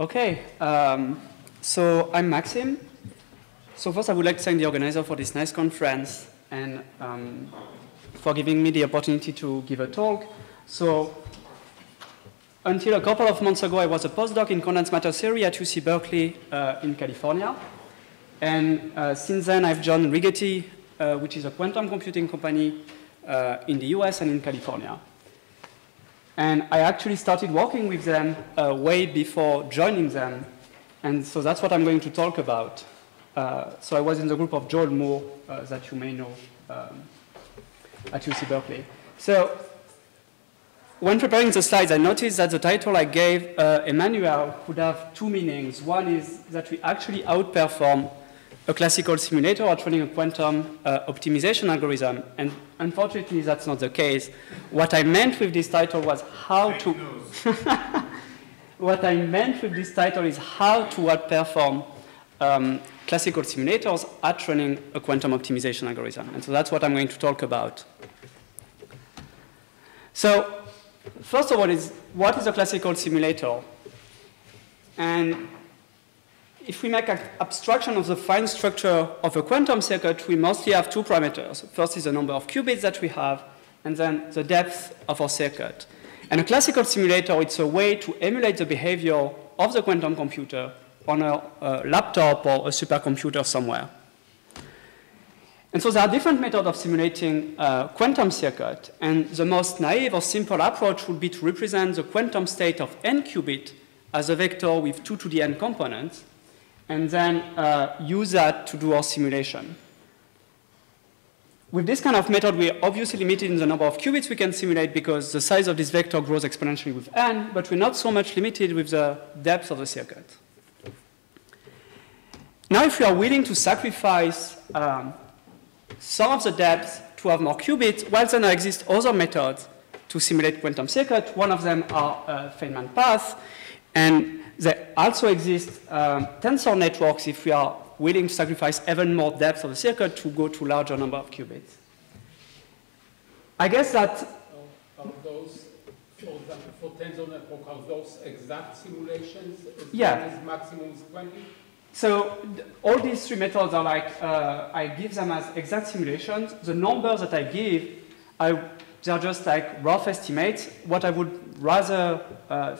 Okay, so I'm Maxime. So first I would like to thank the organizer for this nice conference and for giving me the opportunity to give a talk. So until a couple of months ago, I was a postdoc in condensed matter theory at UC Berkeley in California. And since then, I've joined Rigetti, which is a quantum computing company in the US and in California. And I actually started working with them way before joining them. And so that's what I'm going to talk about. So I was in the group of Joel Moore that you may know at UC Berkeley. So when preparing the slides, I noticed that the title I gave Emanuele could have two meanings. One is that we actually outperform a classical simulator at running a quantum optimization algorithm. And unfortunately, that's not the case. What I meant with this title was how to... What I meant with this title is how to outperform classical simulators at running a quantum optimization algorithm. And so that's what I'm going to talk about. So first of all, what is a classical simulator? And if we make an abstraction of the fine structure of a quantum circuit, we mostly have two parameters. First is the number of qubits that we have, and then the depth of our circuit. And a classical simulator, it's a way to emulate the behavior of the quantum computer on a laptop or a supercomputer somewhere. And so there are different methods of simulating a quantum circuit. And the most naive or simple approach would be to represent the quantum state of n qubit as a vector with 2 to the n components, and then use that to do our simulation. With this kind of method, we are obviously limited in the number of qubits we can simulate because the size of this vector grows exponentially with n, but we're not so much limited with the depth of the circuit. Now, if we are willing to sacrifice some of the depth to have more qubits, well, then there exist other methods to simulate quantum circuit. One of them are Feynman paths, and there also exist tensor networks if we are willing to sacrifice even more depth of the circuit to go to larger number of qubits. I guess that... Are those, for example, for tensor network, are those exact simulations? Yeah. Is maximum 20? So all these three methods are like, I give them as exact simulations. The numbers that I give, they're just like rough estimates. What I would rather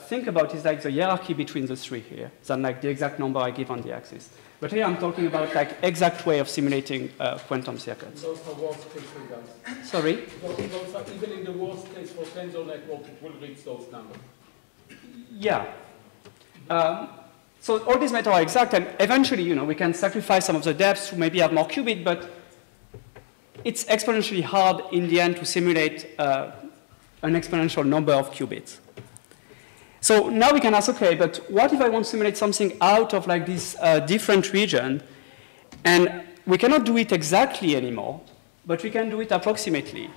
think about is like the hierarchy between the three here than like the exact number I give on the axis. But here I'm talking about like exact way of simulating quantum circuits. Those are worst case results. Sorry? Those are, even in the worst case for tensor network, it will reach those numbers. Yeah. So all these methods are exact, and eventually, you know, we can sacrifice some of the depths to maybe have more qubits, but it's exponentially hard in the end to simulate an exponential number of qubits. So now we can ask, okay, but what if I want to simulate something out of like this different region, and we cannot do it exactly anymore, but we can do it approximately.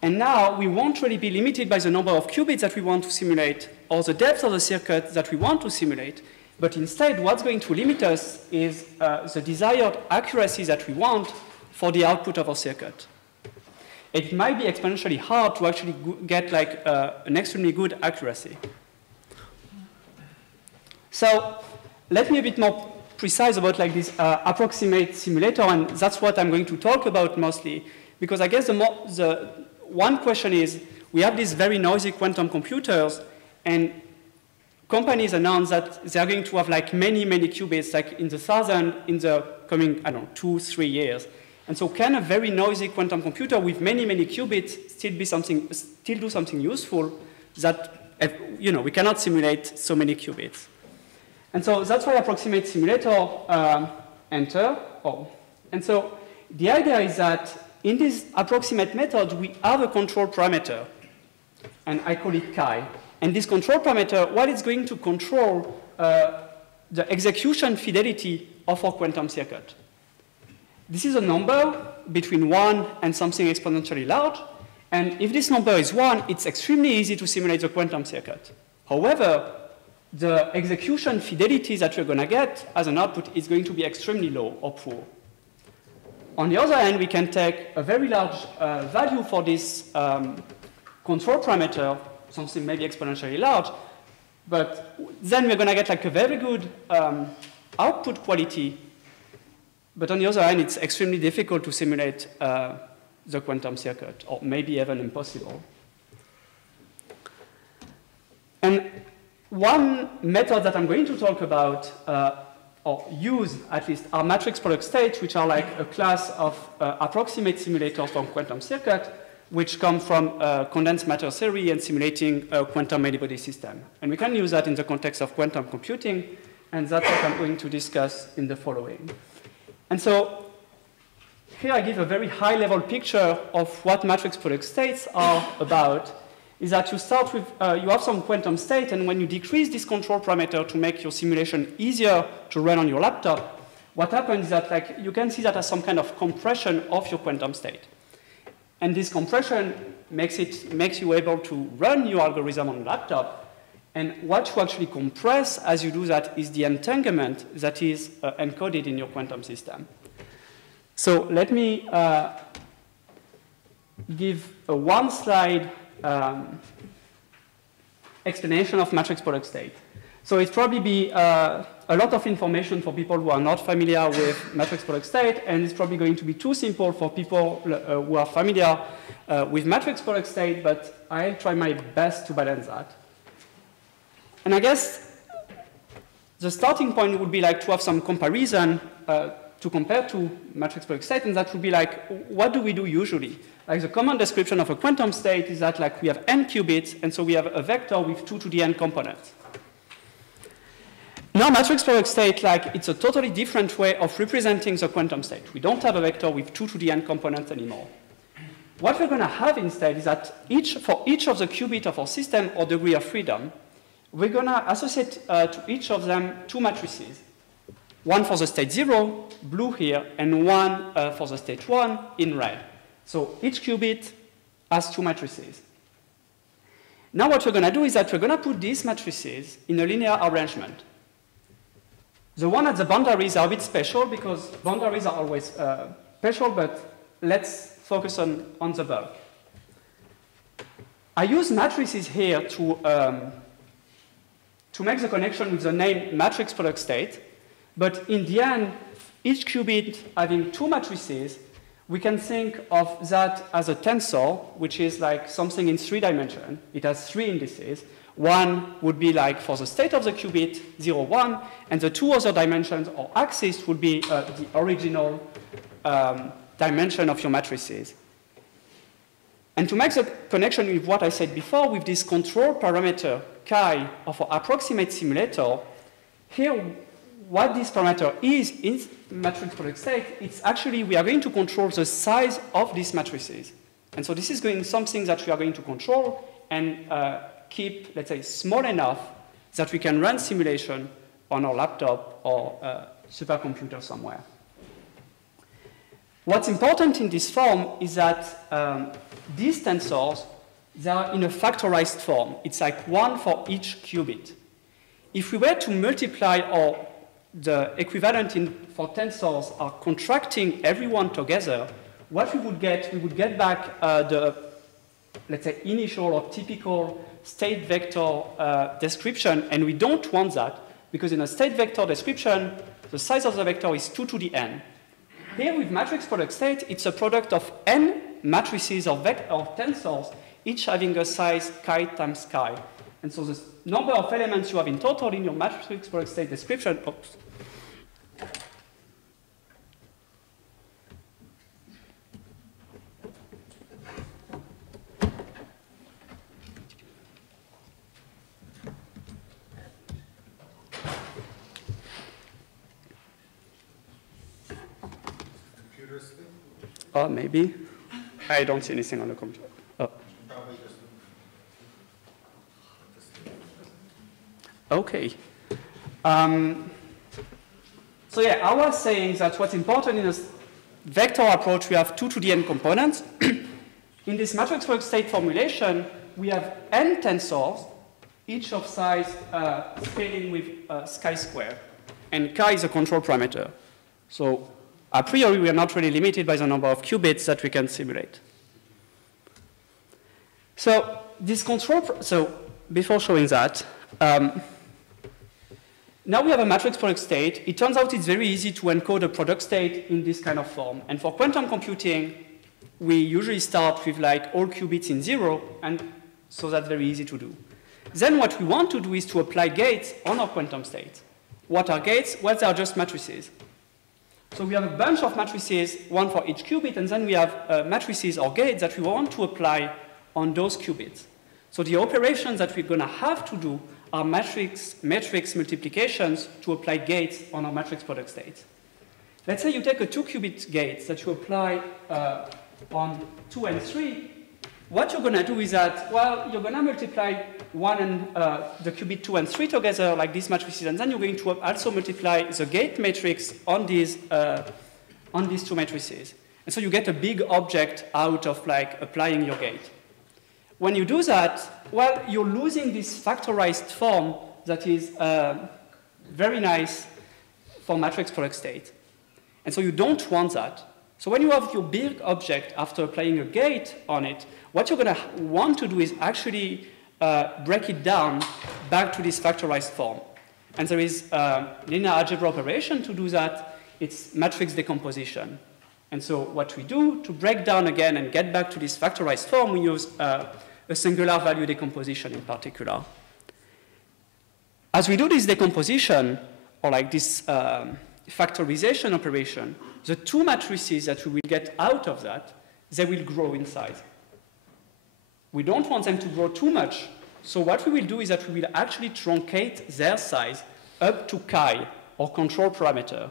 And now we won't really be limited by the number of qubits that we want to simulate or the depth of the circuit that we want to simulate, but instead what's going to limit us is the desired accuracy that we want for the output of our circuit. It might be exponentially hard to actually get like an extremely good accuracy. So let me be a bit more precise about like this approximate simulator, and that's what I'm going to talk about mostly, because I guess the one question is, we have these very noisy quantum computers, and companies announce that they are going to have like many, many qubits, like in the thousand in the coming, I don't know, 2-3 years. And so can a very noisy quantum computer with many, many qubits still do something useful that, you know, we cannot simulate so many qubits. And so that's why approximate simulator enter. And so the idea is that in this approximate method, we have a control parameter, and I call it chi. And this control parameter, what it's going to control the execution fidelity of our quantum circuit. This is a number between 1 and something exponentially large. And if this number is 1, it's extremely easy to simulate the quantum circuit. However, the execution fidelity that you're going to get as an output is going to be extremely low or poor. On the other hand, we can take a very large value for this control parameter, something maybe exponentially large, But then we're going to get like a very good output quality. But on the other hand, it's extremely difficult to simulate the quantum circuit, or maybe even impossible. And one method that I'm going to talk about, or use at least, are matrix product states, which are like a class of approximate simulators for quantum circuit, which come from condensed matter theory and simulating a quantum many-body system. And we can use that in the context of quantum computing, and that's what I'm going to discuss in the following. And so here I give a very high-level picture of what matrix product states are about, is that you start with, you have some quantum state, and when you decrease this control parameter to make your simulation easier to run on your laptop, what happens is that like, you can see that as some kind of compression of your quantum state. And this compression makes you able to run your algorithm on a laptop. And what you actually compress as you do that is the entanglement that is encoded in your quantum system. So let me give a one-slide explanation of matrix product state. So it probably be a lot of information for people who are not familiar with matrix product state, and it's probably going to be too simple for people who are familiar with matrix product state, but I'll try my best to balance that. And I guess the starting point would be like to have some comparison to compare to matrix product state, and that would be like, what do we do usually? Like the common description of a quantum state is that like we have n qubits, and so we have a vector with 2 to the n components. Now matrix product state, like it's a totally different way of representing the quantum state. We don't have a vector with 2 to the n components anymore. What we're going to have instead is that for each of the qubits of our system or degree of freedom, we're going to associate to each of them 2 matrices. One for the state 0, blue here, and one for the state 1 in red. So each qubit has 2 matrices. Now what we're going to do is that we're going to put these matrices in a linear arrangement. The one at the boundaries are a bit special because boundaries are always special, but let's focus on the bulk. I use matrices here to make the connection with the name matrix product state, but in the end, each qubit having 2 matrices, we can think of that as a tensor, which is like something in 3 dimensions. It has 3 indices. One would be like for the state of the qubit, 0, 1, and the 2 other dimensions or axes would be the original dimension of your matrices. And to make the connection with what I said before, with this control parameter chi of our approximate simulator, here what this parameter is in matrix product state, it's actually we are going to control the size of these matrices. And so this is something that we are going to control and keep, let's say, small enough that we can run simulation on our laptop or supercomputer somewhere. What's important in this form is that these tensors, they are in a factorized form. It's like 1 for each qubit. If we were to multiply or the equivalent for tensors are contracting everyone together, what we would get back the, let's say, initial or typical state vector description, and we don't want that, because in a state vector description, the size of the vector is 2 to the n. Here with matrix product state, it's a product of n matrices of tensors, each having a size chi times chi. And so the number of elements you have in total in your matrix product state description, oops. Oh, maybe. I don't see anything on the computer. Oh. Okay. So yeah, I was saying that what's important in a vector approach, we have 2 to the n components. In this matrix product state formulation, we have n tensors, each of size scaling with chi squared. And chi is a control parameter. So a priori, we are not really limited by the number of qubits that we can simulate. So this control, so before showing that, Now we have a matrix product state. It turns out it's very easy to encode a product state in this kind of form. And for quantum computing, we usually start with like all qubits in 0, and so that's very easy to do. Then what we want to do is to apply gates on our quantum state. What are gates? Well, they are just matrices. So we have a bunch of matrices, one for each qubit, and then we have matrices or gates that we want to apply on those qubits. So the operations that we're going to have to do are matrix multiplications to apply gates on our matrix product state. Let's say you take a 2-qubit gate that you apply on 2 and 3. What you're going to do is that, well, you're going to multiply 1 and the qubit 2 and 3 together, like these matrices, and then you're going to also multiply the gate matrix on these 2 matrices. And so you get a big object out of like applying your gate. When you do that, well, you're losing this factorized form that is very nice for matrix product state. And so you don't want that. So when you have your big object after applying a gate on it, what you're going to want to do is actually break it down back to this factorized form. And there is a linear algebra operation to do that. It's matrix decomposition. And so what we do to break down again and get back to this factorized form, we use a singular value decomposition in particular. As we do this decomposition, or like this factorization operation, the 2 matrices that we will get out of that, they will grow in size. We don't want them to grow too much, so what we will do is that we will actually truncate their size up to chi, or control parameter.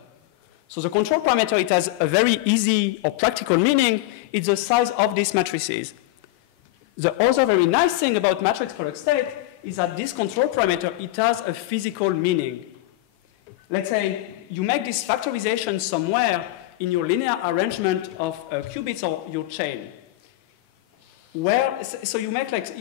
So the control parameter, it has a very easy or practical meaning. It's the size of these matrices. The other very nice thing about matrix product state is that this control parameter, it has a physical meaning. Let's say you make this factorization somewhere in your linear arrangement of qubits or your chain. So you make like,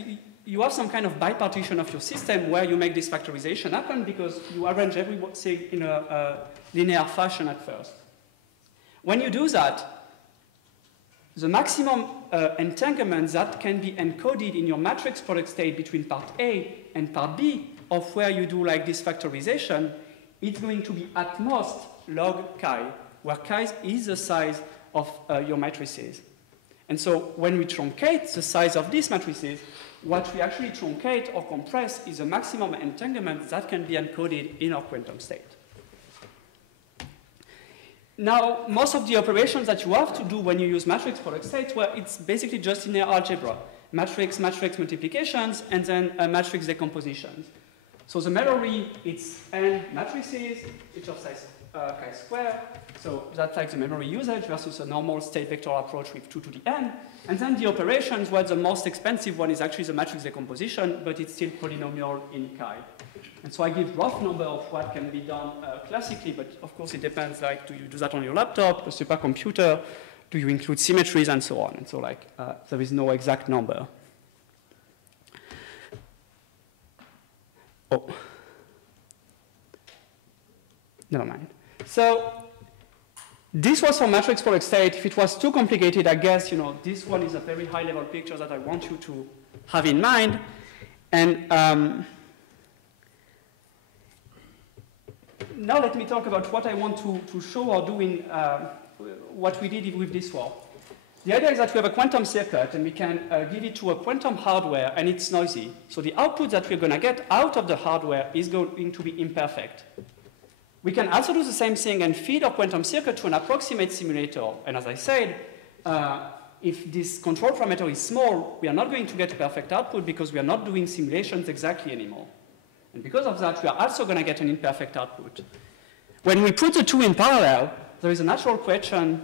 you have some kind of bipartition of your system where you make this factorization happen because you arrange everything in a linear fashion at first. When you do that, the maximum entanglement that can be encoded in your matrix product state between part A and part B of where you do like this factorization, it's going to be at most log chi, where chi is the size of your matrices. And so when we truncate the size of these matrices, what we actually truncate or compress is the maximum entanglement that can be encoded in our quantum state. Now, most of the operations that you have to do when you use matrix product state, well, it's basically just linear algebra. Matrix multiplications, and then matrix decompositions. So the memory, it's n matrices, each of size chi square. So that's like the memory usage versus a normal state vector approach with 2 to the n. And then the operations, well, the most expensive one is actually the matrix decomposition, but it's still polynomial in chi. And so I give rough number of what can be done classically, but of course it depends, like, do you do that on your laptop, a supercomputer, do you include symmetries, and so on. And so like, there is no exact number. Oh. Never mind. So this was for matrix product state. If it was too complicated, I guess, you know, this one is a very high-level picture that I want you to have in mind. And now let me talk about what I want to show or do in what we did with this one. The idea is that we have a quantum circuit, and we can give it to a quantum hardware, and it's noisy. So the output that we're going to get out of the hardware is going to be imperfect. We can also do the same thing and feed our quantum circuit to an approximate simulator. And as I said, if this control parameter is small, we are not going to get a perfect output because we are not doing simulations exactly anymore. And because of that, we are also going to get an imperfect output. When we put the two in parallel, there is a natural question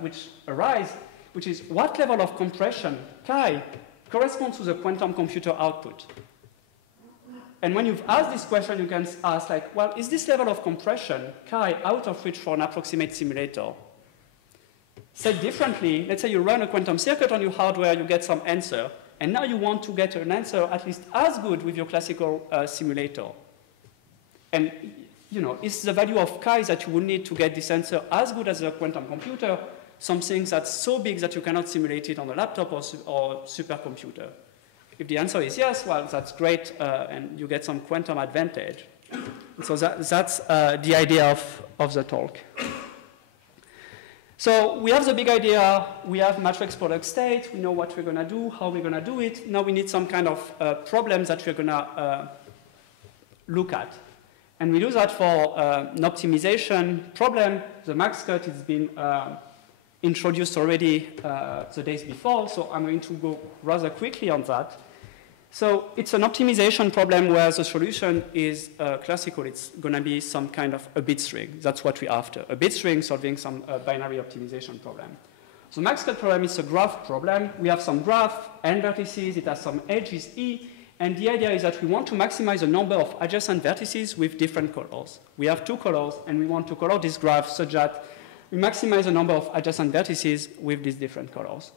which arises, which is what level of compression, chi, corresponds to the quantum computer output? And when you've asked this question, you can ask, like, well, is this level of compression, chi, out of reach for an approximate simulator? Said differently, let's say you run a quantum circuit on your hardware, you get some answer, and now you want to get an answer at least as good with your classical simulator. And, you know, is the value of chi that you would need to get this answer as good as a quantum computer something that's so big that you cannot simulate it on a laptop or supercomputer? If the answer is yes, well, that's great, and you get some quantum advantage. So that's the idea of the talk. So we have the big idea, we have matrix product state, we know what we're going to do, how we're going to do it. Now we need some kind of problems that we're going to look at. And we do that for an optimization problem. The MaxCut has been introduced already the days before, so I'm going to go rather quickly on that. So it's an optimization problem where the solution is classical. It's going to be some kind of a bit string. That's what we're after, a bit string solving some binary optimization problem. So MaxCut problem is a graph problem. We have some graph, n vertices, it has some edges, e, and the idea is that we want to maximize the number of adjacent vertices with different colors. We have two colors, and we want to color this graph such that we maximize the number of adjacent vertices with these different colors.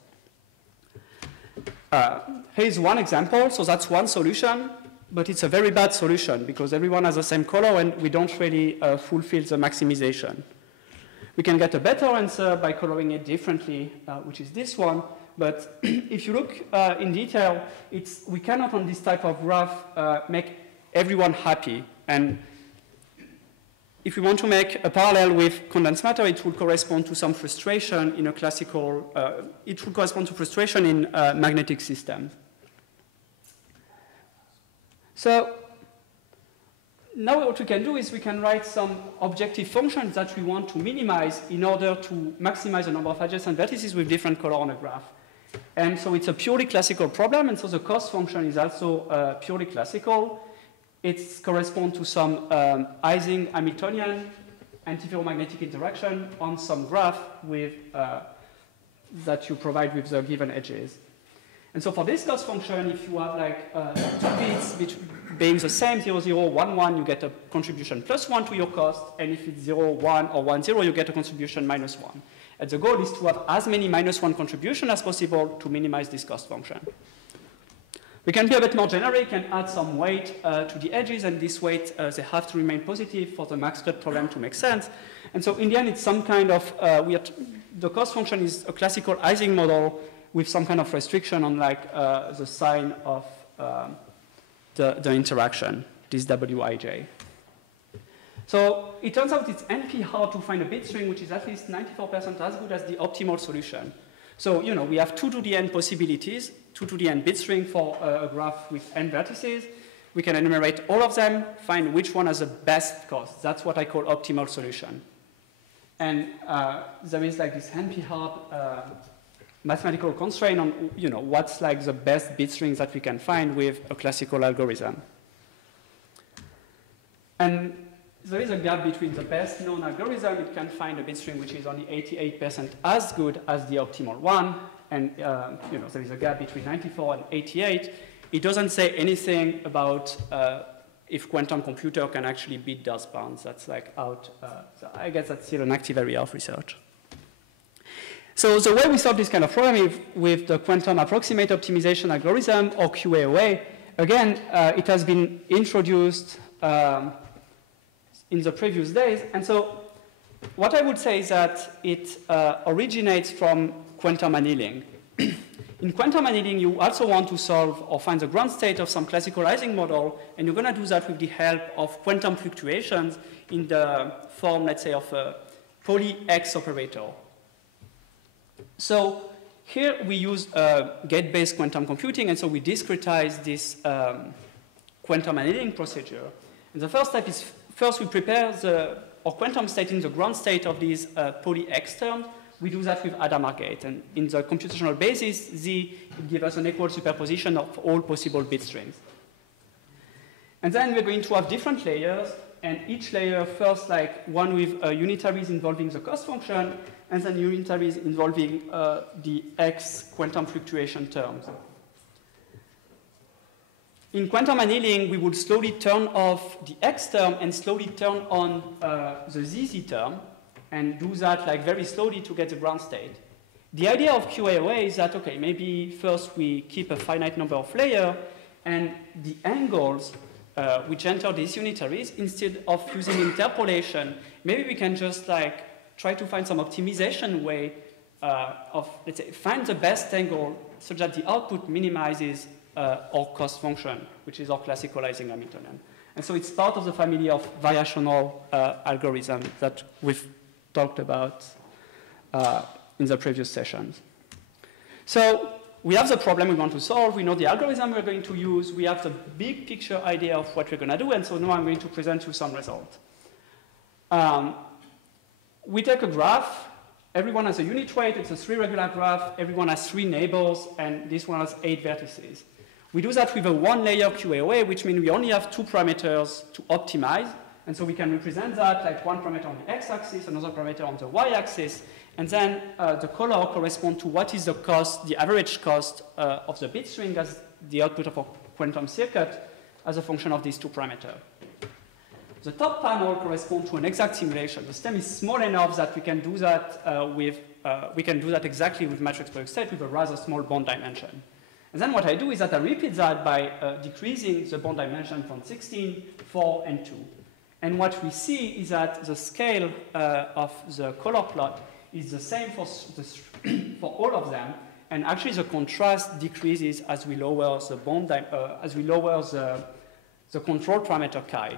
Here's one example, so that's one solution, but it's a very bad solution because everyone has the same color and we don't really fulfill the maximization. We can get a better answer by coloring it differently, which is this one, but if you look in detail, we cannot on this type of graph make everyone happy. And if we want to make a parallel with condensed matter, it will correspond to some frustration in a classical, it will correspond to frustration in a magnetic system. So now what we can do is we can write some objective functions that we want to minimize in order to maximize the number of adjacent vertices with different color on a graph. And so it's a purely classical problem, and so the cost function is also purely classical. It corresponds to some Ising-Hamiltonian antiferromagnetic interaction on some graph with, that you provide with the given edges. And so for this cost function, if you have like 2 bits being the same, 0, 0, 1, 1, you get a contribution +1 to your cost, and if it's 0, 1, or 1, 0, you get a contribution -1. And the goal is to have as many -1 contributions as possible to minimize this cost function. We can be a bit more generic and add some weight to the edges, and this weight, they have to remain positive for the MaxCut problem to make sense. And so in the end, it's some kind of, the cost function is a classical Ising model with some kind of restriction on like the sign of the interaction, this Wij. So it turns out it's NP hard to find a bit string which is at least 94% as good as the optimal solution. So, you know, we have 2 to the n possibilities, 2 to the n bit string for a graph with n vertices. We can enumerate all of them, find which one has the best cost. That's what I call optimal solution. And there is like this NP-hard mathematical constraint on, you know, what's like the best bit strings that we can find with a classical algorithm. And there is a gap between the best known algorithm. It can find a bit string which is only 88% as good as the optimal one. And you know, there is a gap between 94 and 88. It doesn't say anything about if quantum computer can actually beat those bounds. That's like out. So I guess that's still an active area of research. So the way we solve this kind of problem is with the quantum approximate optimization algorithm, or QAOA. Again, it has been introduced in the previous days. And so what I would say is that it originates from quantum annealing. In quantum annealing, you also want to solve or find the ground state of some classical Ising model, and you're going to do that with the help of quantum fluctuations in the form, let's say, of a poly-X operator. So here we use gate-based quantum computing, and so we discretize this quantum annealing procedure. And the first step is, first we prepare our quantum state in the ground state of these poly-X terms. We do that with Hadamard gate. And in the computational basis, Z, it gives us an equal superposition of all possible bit strings. And then we're going to have different layers, and each layer first, like one with unitaries involving the cost function, and then unitaries involving the X quantum fluctuation terms. In quantum annealing, we would slowly turn off the X term and slowly turn on the ZZ term, and do that like very slowly to get the ground state. The idea of QAOA is that, okay, maybe first we keep a finite number of layers, and the angles which enter these unitaries, instead of using interpolation, maybe we can just like try to find some optimization way of, let's say, find the best angle such that the output minimizes our cost function, which is our classicalizing Hamiltonian. And so it's part of the family of variational algorithms that we've talked about in the previous sessions. So we have the problem we want to solve. We know the algorithm we're going to use. We have the big picture idea of what we're going to do. And so now I'm going to present you some results. We take a graph. Everyone has a unit weight. It's a 3 regular graph. Everyone has 3 neighbors. And this one has 8 vertices. We do that with a 1-layer QAOA, which means we only have 2 parameters to optimize. And so we can represent that like one parameter on the x-axis, another parameter on the y-axis. And then the color corresponds to what is the cost, the average cost of the bit string as the output of a quantum circuit as a function of these 2 parameters. The top panel corresponds to an exact simulation. The stem is small enough that we can do that exactly with matrix product state with a rather small bond dimension. And then what I do is that I repeat that by decreasing the bond dimension from 16, 4, and 2. And what we see is that the scale of the color plot is the same for all of them, and actually the contrast decreases as we lower the the control parameter chi.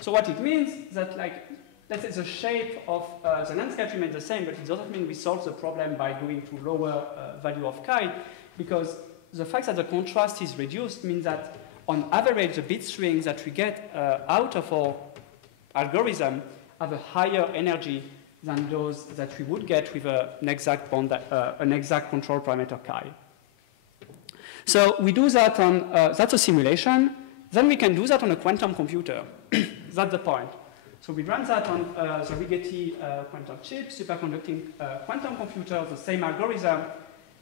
So what it means is that, like, let's say the shape of the landscape remains the same, but it doesn't mean we solve the problem by going to lower value of chi, because the fact that the contrast is reduced means that on average the bit strings that we get out of our algorithm have a higher energy than those that we would get with an exact control parameter chi. So we do that on, that's a simulation. Then we can do that on a quantum computer. That's the point. So we run that on the Rigetti quantum chip, superconducting quantum computer, the same algorithm.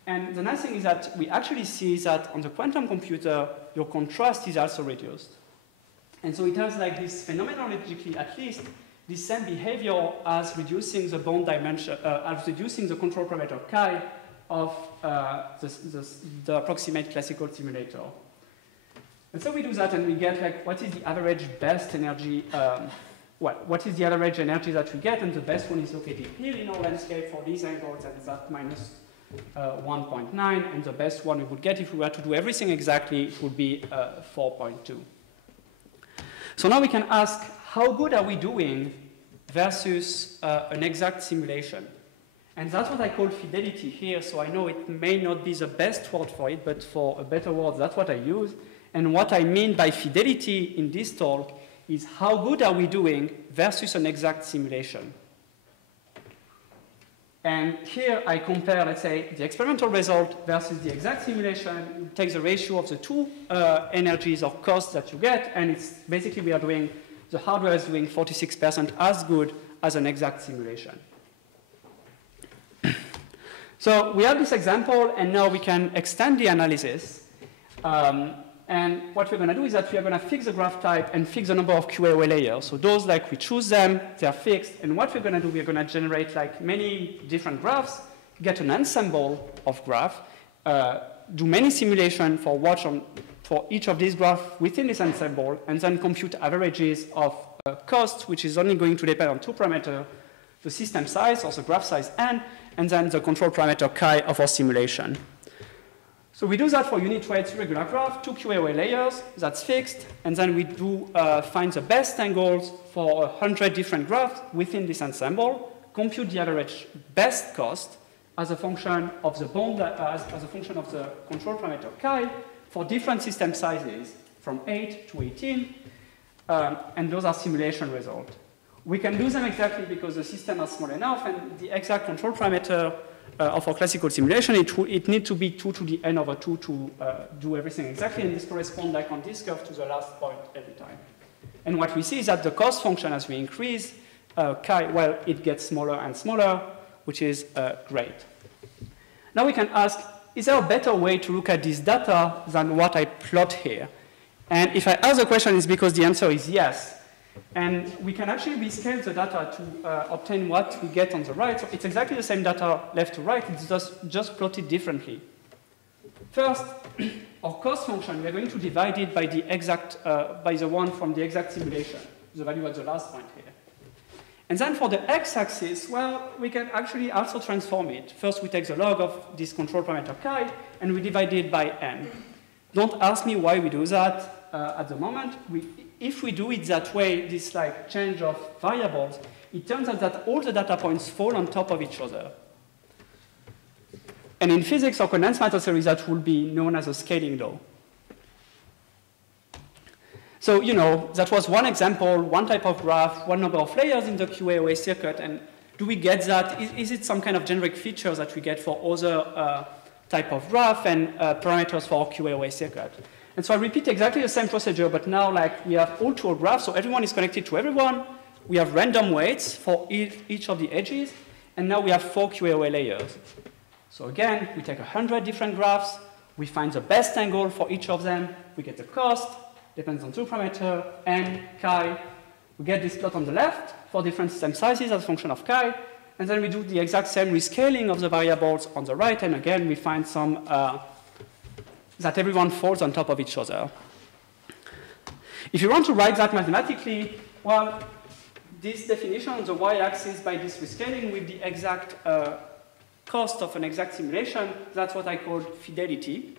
And the nice thing is that we actually see that on the quantum computer, your contrast is also reduced. And so it has like this phenomenologically, at least, the same behavior as reducing the bond dimension, as reducing the control parameter chi of the approximate classical simulator. And so we do that and we get like what is the average best energy, what is the average energy that we get, and the best one is located here in our landscape for these angles, and that minus 1.9, and the best one we would get if we were to do everything exactly, it would be 4.2. So now we can ask, how good are we doing versus an exact simulation? And that's what I call fidelity here, so I know it may not be the best word for it, but for a better word, that's what I use. And what I mean by fidelity in this talk is how good are we doing versus an exact simulation. And here I compare, let's say, the experimental result versus the exact simulation. It takes the ratio of the 2 energies or costs that you get, and it's basically we are doing, the hardware is doing 46% as good as an exact simulation. So we have this example, and now we can extend the analysis. And what we're going to do is that we are going to fix the graph type and fix the number of QAOA layers. So those, like, we choose them, they're fixed. And what we're going to do, we're going to generate, like, many different graphs, get an ensemble of graphs, do many simulations for each of these graphs within this ensemble, and then compute averages of costs, which is only going to depend on 2 parameters, the system size, or the graph size n, and then the control parameter chi of our simulation. So we do that for unit weight regular graph, 2 QAOA layers, that's fixed, and then we do find the best angles for 100 different graphs within this ensemble, compute the average best cost as a function of the bond, as a function of the control parameter chi for different system sizes from 8 to 18, and those are simulation results. We can do them exactly because the system is small enough, and the exact control parameter of our classical simulation, it needs to be 2 to the n over 2 to do everything exactly, and this corresponds, like on this curve, to the last point every time. And what we see is that the cost function, as we increase chi, well, it gets smaller and smaller, which is great. Now we can ask, is there a better way to look at this data than what I plot here? And if I ask the question, it's because the answer is yes. And we can actually rescale the data to obtain what we get on the right. So it's exactly the same data left to right, it's just plotted differently. First, our cost function, we're going to divide it by the exact, by the one from the exact simulation, the value at the last point here. And then for the x-axis, well, we can actually also transform it. First, we take the log of this control parameter chi, and we divide it by n. Don't ask me why we do that at the moment. If we do it that way, this like change of variables, it turns out that all the data points fall on top of each other. And in physics or condensed matter theory, that will be known as a scaling law. So, you know, that was one example, one type of graph, one number of layers in the QAOA circuit, and do we get that? Is it some kind of generic feature that we get for other type of graph and parameters for our QAOA circuit? And so I repeat exactly the same procedure, but now like we have all-to-all graphs, so everyone is connected to everyone. We have random weights for each of the edges, and now we have 4 QAOA layers. So again, we take 100 different graphs, we find the best angle for each of them, we get the cost, depends on two parameters, n, chi. We get this plot on the left for different system sizes as a function of chi, and then we do the exact same rescaling of the variables on the right, and again, we find some that everyone falls on top of each other. If you want to write that mathematically, well, this definition on the y-axis by this rescaling with the exact cost of an exact simulation, that's what I call fidelity.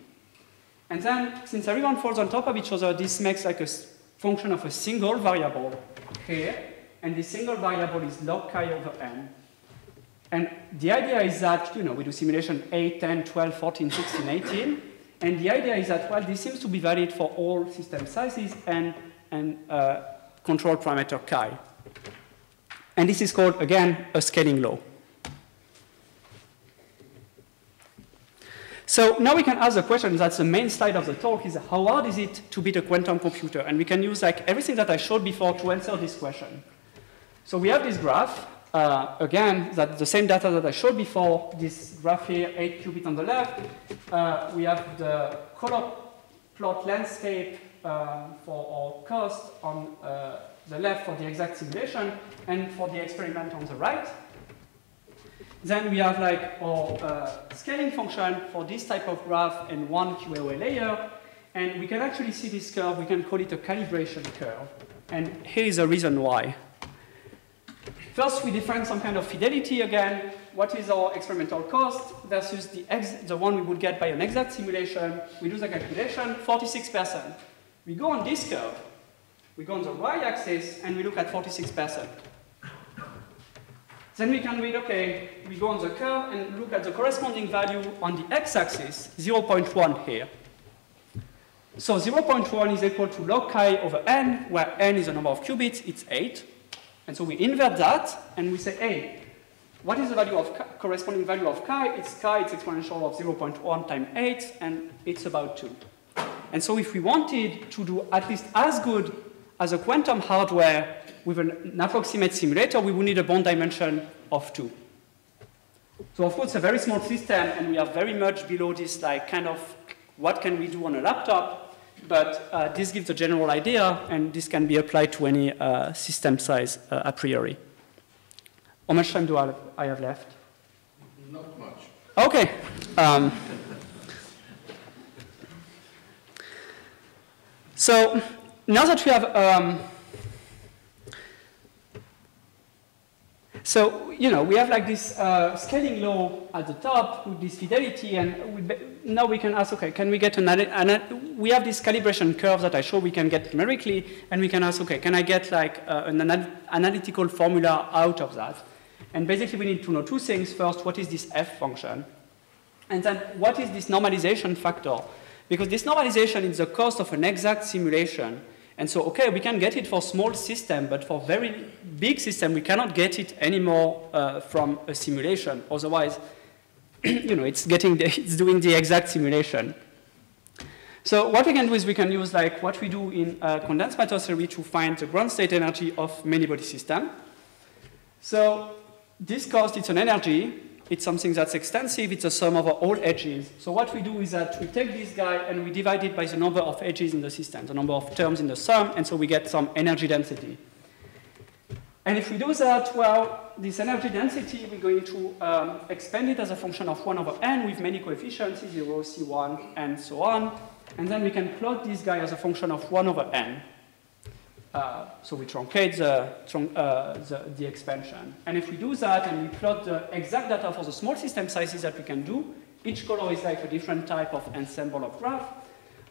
And then, since everyone falls on top of each other, this makes like a function of a single variable here, and this single variable is log chi over n. And the idea is that, you know, we do simulation 8, 10, 12, 14, 16, 18, and the idea is that, well, this seems to be valid for all system sizes and control parameter chi. And this is called, again, a scaling law. So now we can ask the question, that's the main slide of the talk, is how hard is it to beat a quantum computer? And we can use like everything that I showed before to answer this question. So we have this graph, again, that the same data that I showed before, this graph here, 8 qubits on the left. We have the color plot landscape for our cost on the left for the exact simulation, and for the experiment on the right. Then we have like our scaling function for this type of graph and one QAOA layer. And we can actually see this curve, we can call it a calibration curve. And here is the reason why. First, we define some kind of fidelity again. What is our experimental cost versus the one we would get by an exact simulation? We do the calculation, 46%. We go on this curve. We go on the y-axis, and we look at 46%. Then we can read, okay, we go on the curve and look at the corresponding value on the x-axis, 0.1 here. So 0.1 is equal to log chi over n, where n is the number of qubits, it's 8. And so we invert that, and we say, hey, what is the value of corresponding value of chi? It's exponential of 0.1 times 8, and it's about 2. And so if we wanted to do at least as good as a quantum hardware with an approximate simulator, we would need a bond dimension of 2. So of course, it's a very small system, and we are very much below this like kind of what can we do on a laptop, but this gives a general idea, and this can be applied to any system size a priori. How much time do I have left? Not much. Okay. So now that we have, so you know, we have like this scaling law at the top with this fidelity, and now we can ask, okay, can we get we have this calibration curve that I show we can get numerically, and we can ask, okay, can I get like an analytical formula out of that? And basically, we need to know two things. First, what is this f function? And then, what is this normalization factor? Because this normalization is the cost of an exact simulation. And so, okay, we can get it for small system, but for very big system, we cannot get it anymore from a simulation. Otherwise, you know, it's doing the exact simulation. So what we can do is we can use like what we do in condensed matter theory to find the ground state energy of many body system. So this cost, it's an energy. It's something that's extensive. It's a sum over all edges. So what we do is that we take this guy and we divide it by the number of edges in the system, the number of terms in the sum, and so we get some energy density. And if we do that, well, this energy density, we're going to expand it as a function of 1 over n with many coefficients, C0, C1, and so on. And then we can plot this guy as a function of 1 over n. So we truncate the expansion. And if we do that and we plot the exact data for the small system sizes that we can do, each color is like a different type of ensemble of graph.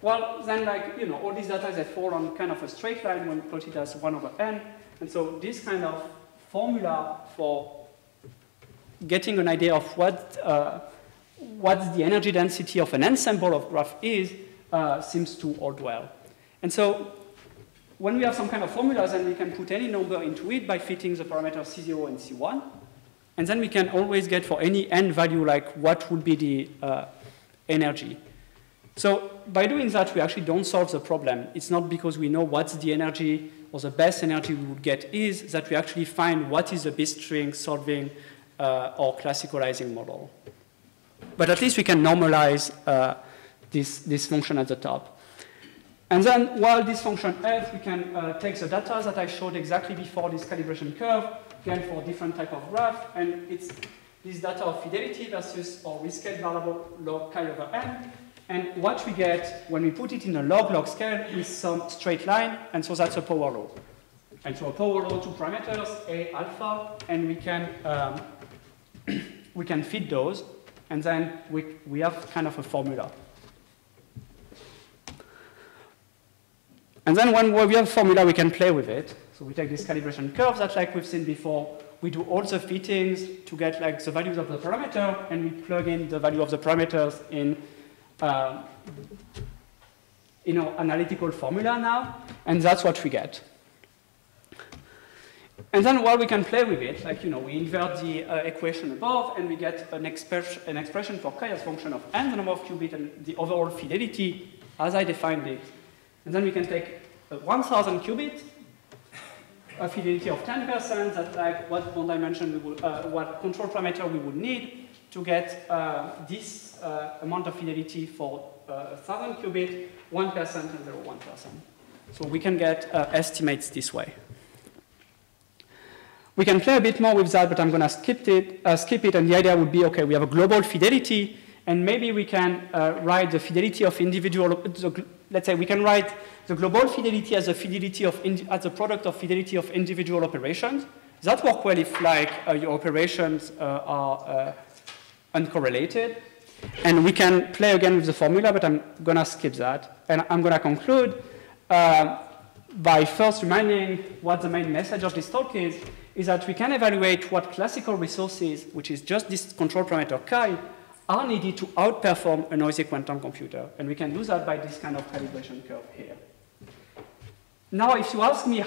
well, then like, you know, all these data, they fall on kind of a straight line when plotted as 1 over n. And so this kind of formula for getting an idea of what the energy density of an ensemble of graph is seems to hold well. And so when we have some kind of formulas, then we can put any number into it by fitting the parameters C0 and C1. And then we can always get for any n value, like what would be the energy. So by doing that, we actually don't solve the problem. It's not because we know what's the energy or the best energy we would get is that we actually find what is the bit string solving our classicalizing model. But at least we can normalize this function at the top. And then while this function f, we can take the data that I showed exactly before this calibration curve, again for different type of graph, and it's this data of fidelity versus our rescaled variable log chi over n. And what we get when we put it in a log-log scale is some straight line, and so that's a power law. And so a power law, 2 parameters, A, alpha, and we can fit those, and then we have kind of a formula. And then when we have a formula, we can play with it. So we take this calibration curve that like we've seen before, we do all the fittings to get like the values of the parameter, and we plug in the value of the parameters in our analytical formula now, and that's what we get. And then while we can play with it, like, you know, we invert the equation above, and we get an expression for chi as function of n, the number of qubits, and the overall fidelity as I defined it. And then we can take 1,000 qubits, a fidelity of 10%, that's like what one dimension we would, what control parameter we would need to get this amount of fidelity for 1,000 qubits, 1% and 0.1%. So we can get estimates this way. We can play a bit more with that, but I'm going to skip it, and the idea would be, okay, we have a global fidelity, and maybe we can write the fidelity of individual, let's say we can write the global fidelity as the fidelity of, as the product of fidelity of individual operations. That works well if like your operations are uncorrelated. And we can play again with the formula, but I'm going to skip that. And I'm going to conclude by first reminding what the main message of this talk is that we can evaluate what classical resources, which is just this control parameter chi, are needed to outperform a noisy quantum computer. And we can do that by this kind of calibration curve here. Now, if you ask me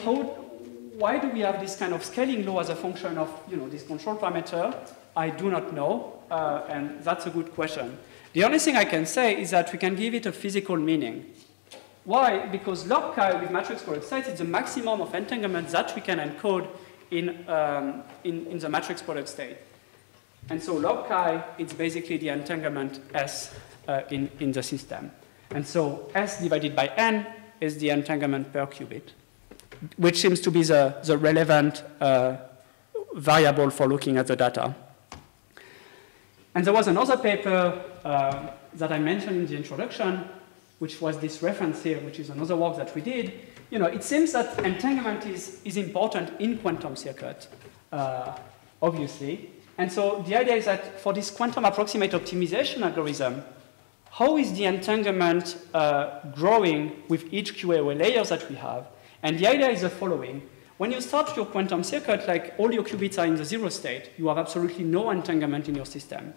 why do we have this kind of scaling law as a function of this control parameter, I do not know, and that's a good question. The only thing I can say is that we can give it a physical meaning. Why? Because log chi with matrix product state is the maximum of entanglement that we can encode in the matrix product state. And so log chi, it's basically the entanglement S in the system. And so S divided by N is the entanglement per qubit, which seems to be the relevant variable for looking at the data. And there was another paper that I mentioned in the introduction, which was this reference here, which is another work that we did. It seems that entanglement is important in quantum circuit, obviously. And so the idea is that for this quantum approximate optimization algorithm, how is the entanglement growing with each QAOA layer that we have? And the idea is the following. When you start your quantum circuit, like all your qubits are in the 0 state, you have absolutely no entanglement in your system.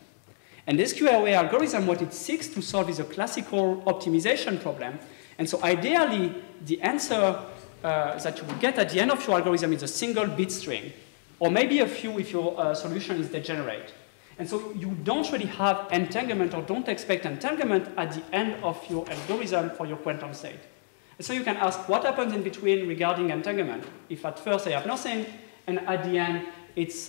And this QAOA algorithm, what it seeks to solve is a classical optimization problem. And so ideally, the answer that you will get at the end of your algorithm is a single bit string, or maybe a few if your solution is degenerate. And so you don't really have entanglement or don't expect entanglement at the end of your algorithm for your quantum state. And so you can ask what happens in between regarding entanglement. If at first I have nothing, and at the end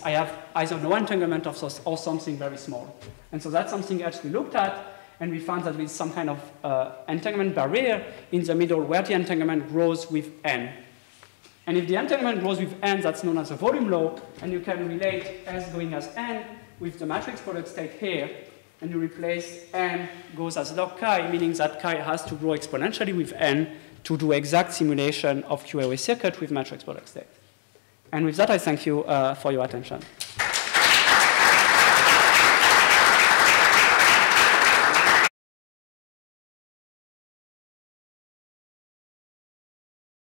I have either no entanglement or something very small. And so that's something else we looked at, and we found that there is some kind of entanglement barrier in the middle where the entanglement grows with n. And if the entanglement grows with n, that's known as a volume law, and you can relate S going as n with the matrix product state here, and you replace n goes as log chi, meaning that chi has to grow exponentially with n to do exact simulation of QAOA circuit with matrix product state. And with that, I thank you for your attention.